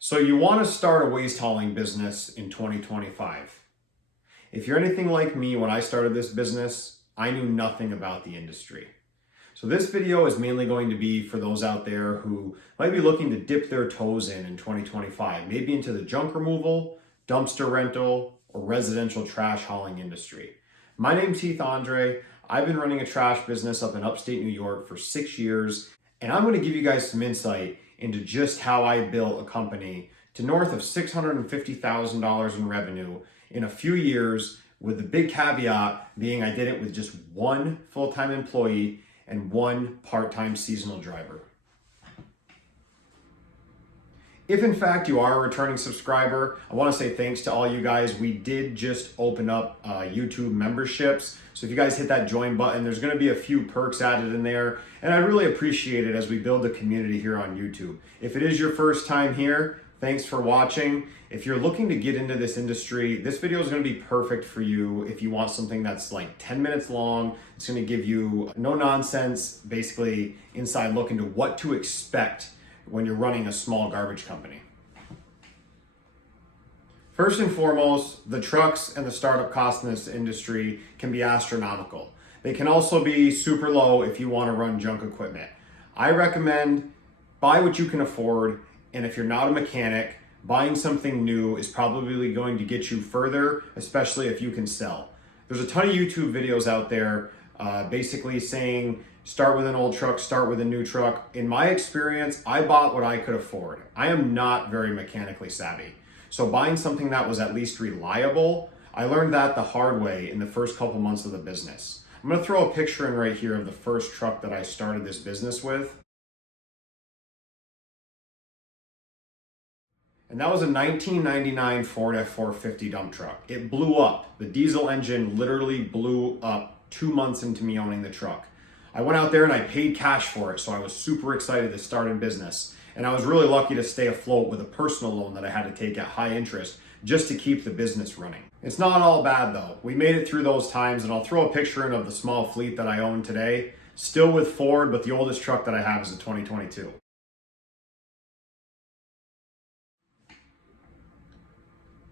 So you want to start a waste hauling business in 2025. If you're anything like me, when I started this business, I knew nothing about the industry. So this video is mainly going to be for those out there who might be looking to dip their toes in 2025, maybe into the junk removal, dumpster rental, or residential trash hauling industry. My name's Heath Andre. I've been running a trash business up in upstate New York for 6 years, and I'm going to give you guys some insight into just how I built a company to north of $650,000 in revenue in a few years, with the big caveat being I did it with just one full-time employee and one part-time seasonal driver. If in fact you are a returning subscriber, I want to say thanks to all you guys. We did just open up YouTube memberships. So if you guys hit that join button, there's going to be a few perks added in there. And I really appreciate it as we build a community here on YouTube. If it is your first time here, thanks for watching. If you're looking to get into this industry, this video is going to be perfect for you if you want something that's like 10 minutes long. It's going to give you no nonsense, basically inside look into what to expect when you're running a small garbage company. First and foremost, the trucks and the startup costs in this industry can be astronomical. They can also be super low if you want to run junk equipment. I recommend buy what you can afford, and if you're not a mechanic, buying something new is probably going to get you further, especially if you can sell. There's a ton of YouTube videos out there basically saying start with an old truck, start with a new truck. In my experience, I bought what I could afford. I am not very mechanically savvy. So buying something that was at least reliable, I learned that the hard way in the first couple months of the business. I'm gonna throw a picture in right here of the first truck that I started this business with. And that was a 1999 Ford F450 dump truck. It blew up. The diesel engine literally blew up 2 months into me owning the truck. I went out there and I paid cash for it, so I was super excited to start in business. And I was really lucky to stay afloat with a personal loan that I had to take at high interest just to keep the business running. It's not all bad though. We made it through those times, and I'll throw a picture in of the small fleet that I own today. Still with Ford, but the oldest truck that I have is a 2022.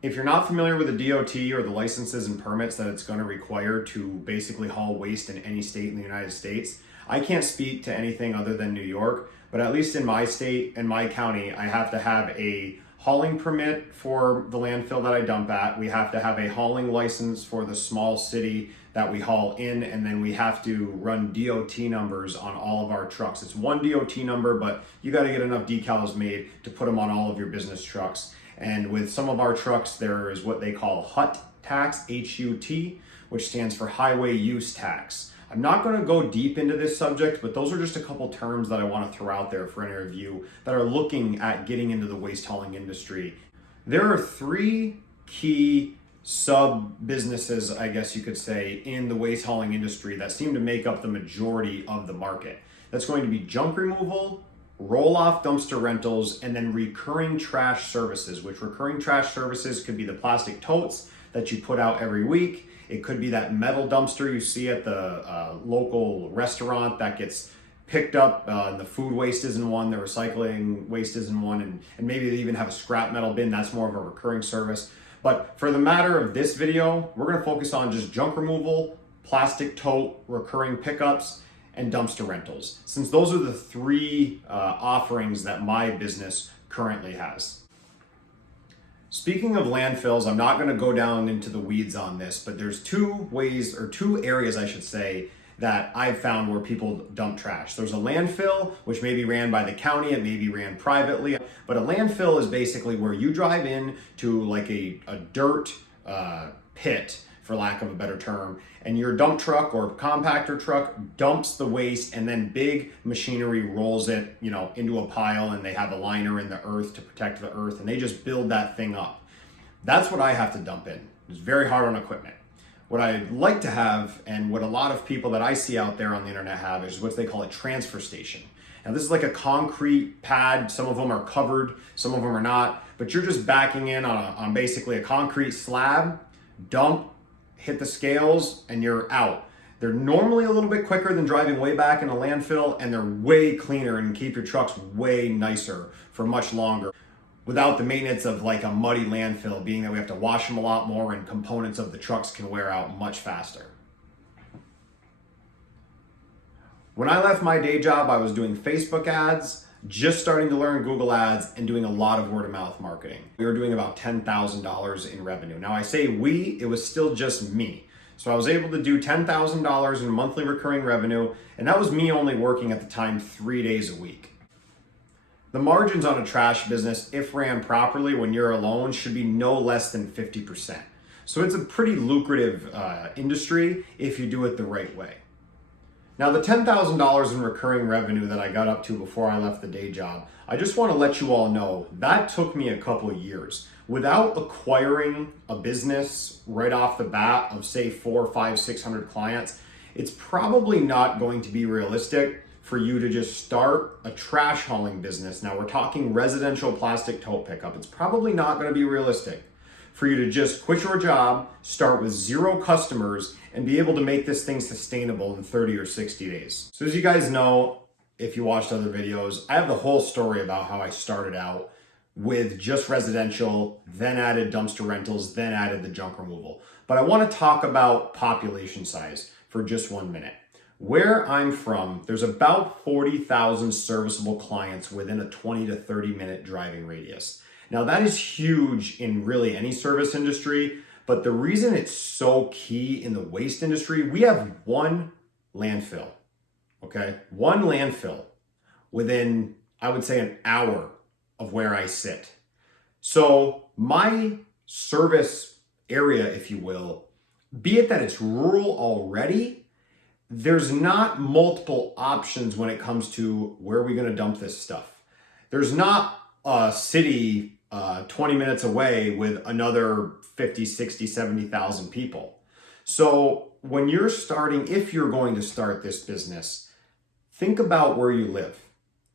If you're not familiar with the DOT or the licenses and permits that it's going to require to basically haul waste in any state in the United States, I can't speak to anything other than New York, but at least in my state and my county, I have to have a hauling permit for the landfill that I dump at. We have to have a hauling license for the small city that we haul in, and then we have to run DOT numbers on all of our trucks. It's one DOT number, but you got to get enough decals made to put them on all of your business trucks. And with some of our trucks, there is what they call HUT tax, H-U-T, which stands for highway use tax. I'm not going to go deep into this subject, but those are just a couple terms that I want to throw out there for any of you that are looking at getting into the waste hauling industry. There are three key sub-businesses, I guess you could say, in the waste hauling industry that seem to make up the majority of the market. That's going to be junk removal, roll-off dumpster rentals, and then recurring trash services, which recurring trash services could be the plastic totes that you put out every week. It could be that metal dumpster you see at the local restaurant that gets picked up, and the food waste is in one, the recycling waste is in one, and maybe they even have a scrap metal bin. That's more of a recurring service. But for the matter of this video, we're gonna focus on just junk removal, plastic tote, recurring pickups, and dumpster rentals, since those are the three offerings that my business currently has. Speaking of landfills, I'm not going to go down into the weeds on this, but there's two areas I should say that I've found where people dump trash. There's a landfill, which may be ran by the county, it may be ran privately, but a landfill is basically where you drive in to like a dirt pit, for lack of a better term, and your dump truck or compactor truck dumps the waste, and then big machinery rolls it, into a pile, and they have a liner in the earth to protect the earth, and they just build that thing up. That's what I have to dump in. It's very hard on equipment. What I'd like to have, and what a lot of people that I see out there on the internet have, is what they call a transfer station. Now this is like a concrete pad. Some of them are covered, some of them are not, but you're just backing in on basically a concrete slab, dump, hit the scales, and you're out. They're normally a little bit quicker than driving way back in a landfill, and they're way cleaner and keep your trucks way nicer for much longer. without the maintenance of like a muddy landfill, being that we have to wash them a lot more and components of the trucks can wear out much faster. When I left my day job, I was doing Facebook ads, just starting to learn Google ads, and doing a lot of word of mouth marketing. We were doing about $10,000 in revenue. Now I say we, it was still just me. So I was able to do $10,000 in monthly recurring revenue, and that was me only working at the time 3 days a week. The margins on a trash business, if ran properly when you're alone, should be no less than 50%. So it's a pretty lucrative industry if you do it the right way. Now the $10,000 in recurring revenue that I got up to before I left the day job, I just want to let you all know that took me a couple of years. Without acquiring a business right off the bat of say 400, 500, 600 clients, it's probably not going to be realistic for you to just start a trash hauling business. Now we're talking residential plastic tote pickup. It's probably not going to be realistic for you to just quit your job, start with 0 customers, and be able to make this thing sustainable in 30 or 60 days. So as you guys know, if you watched other videos, I have the whole story about how I started out with just residential, then added dumpster rentals, then added the junk removal. But I want to talk about population size for just 1 minute. Where I'm from, there's about 40,000 serviceable clients within a 20 to 30 minute driving radius. Now that is huge in really any service industry, but the reason it's so key in the waste industry, we have one landfill, okay? One landfill within, I would say, an hour of where I sit. So my service area, if you will, be it that it's rural already, there's not multiple options when it comes to where are we gonna dump this stuff. There's not a city 20 minutes away with another 50, 60, 70,000 people. So when you're starting, if you're going to start this business, think about where you live.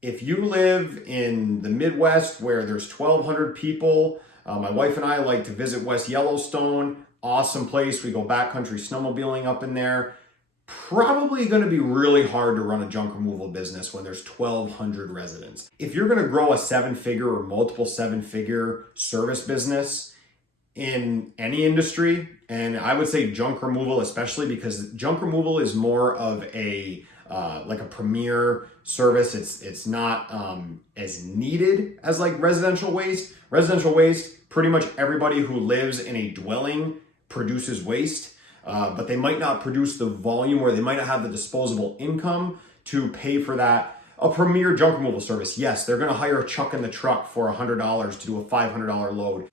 If you live in the Midwest where there's 1,200 people, my wife and I like to visit West Yellowstone, awesome place. We go backcountry snowmobiling up in there. Probably going to be really hard to run a junk removal business when there's 1,200 residents. If you're going to grow a 7-figure or multiple 7-figure service business in any industry, and I would say junk removal especially, because junk removal is more of a like a premier service. It's not as needed as like residential waste. Residential waste, pretty much everybody who lives in a dwelling produces waste. But they might not produce the volume, or they might not have the disposable income to pay for that. A premier junk removal service, yes, they're going to hire a truck in the truck for $100 to do a $500 load.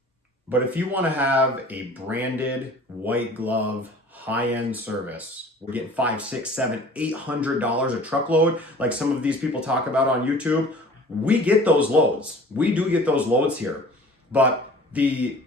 But if you want to have a branded, white glove, high-end service, we're getting $500, $600, $700, $800 a truckload, like some of these people talk about on YouTube. We get those loads. We do get those loads here. But the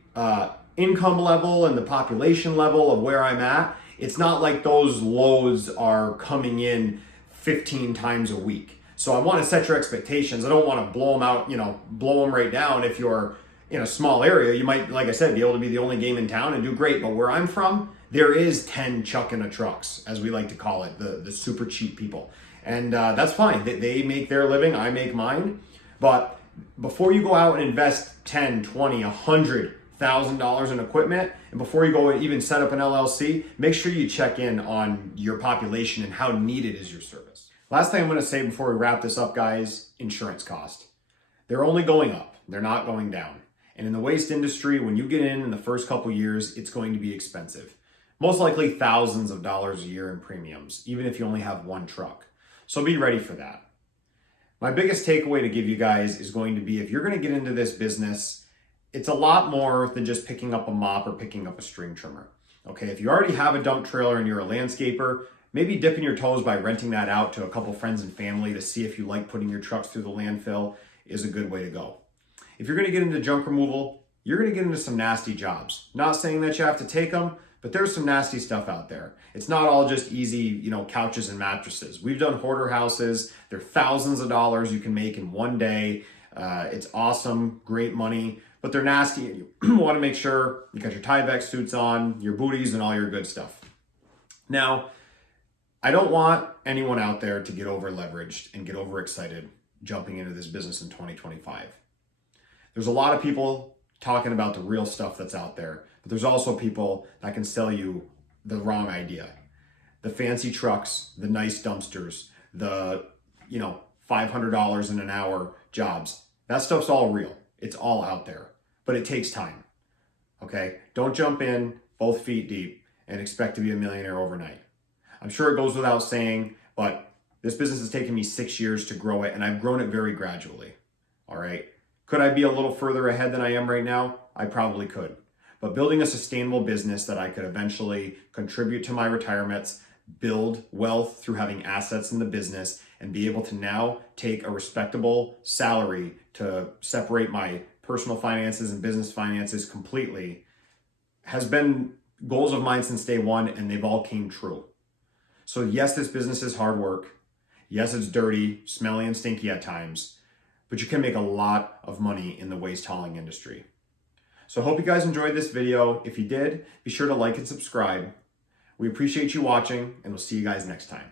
income level and the population level of where I'm at, it's not like those loads are coming in 15 times a week. So I want to set your expectations. I don't want to blow them out, blow them right down. If you're in a small area, you might, like I said, be able to be the only game in town and do great. But where I'm from, there is 10 chuck in a trucks, as we like to call it, the super cheap people. And that's fine. They make their living, I make mine. But before you go out and invest 10, 20, $100,000 in equipment, and before you go and even set up an LLC, make sure you check in on your population and how needed is your service. Last thing I'm going to say before we wrap this up, guys, insurance cost. They're only going up. They're not going down. And in the waste industry, when you get in the first couple years, it's going to be expensive. Most likely thousands of dollars a year in premiums, even if you only have one truck. So be ready for that. My biggest takeaway to give you guys is going to be, if you're going to get into this business, it's a lot more than just picking up a mop or picking up a string trimmer. Okay, if you already have a dump trailer and you're a landscaper, maybe dipping your toes by renting that out to a couple friends and family to see if you like putting your trucks through the landfill is a good way to go. If you're going to get into junk removal, you're going to get into some nasty jobs. Not saying that you have to take them, but there's some nasty stuff out there. It's not all just easy, couches and mattresses. We've done hoarder houses. They're thousands of dollars you can make in one day. It's awesome, great money, but they're nasty. And you want to make sure you got your Tyvek suits on, your booties, and all your good stuff. Now, I don't want anyone out there to get over leveraged and get overexcited jumping into this business in 2025. There's a lot of people talking about the real stuff that's out there, but there's also people that can sell you the wrong idea. The fancy trucks, the nice dumpsters, the, $500 in an hour jobs. That stuff's all real. It's all out there, but it takes time. Okay? Don't jump in both feet deep and expect to be a millionaire overnight. I'm sure it goes without saying, but this business has taken me 6 years to grow it, and I've grown it very gradually. All right? Could I be a little further ahead than I am right now? I probably could. But building a sustainable business that I could eventually contribute to my retirements, build wealth through having assets in the business, and be able to now take a respectable salary to separate my personal finances and business finances completely has been goals of mine since day one, and they've all came true. So yes, this business is hard work. Yes, it's dirty, smelly, and stinky at times, but you can make a lot of money in the waste hauling industry. So I hope you guys enjoyed this video. If you did, be sure to like and subscribe. We appreciate you watching, and we'll see you guys next time.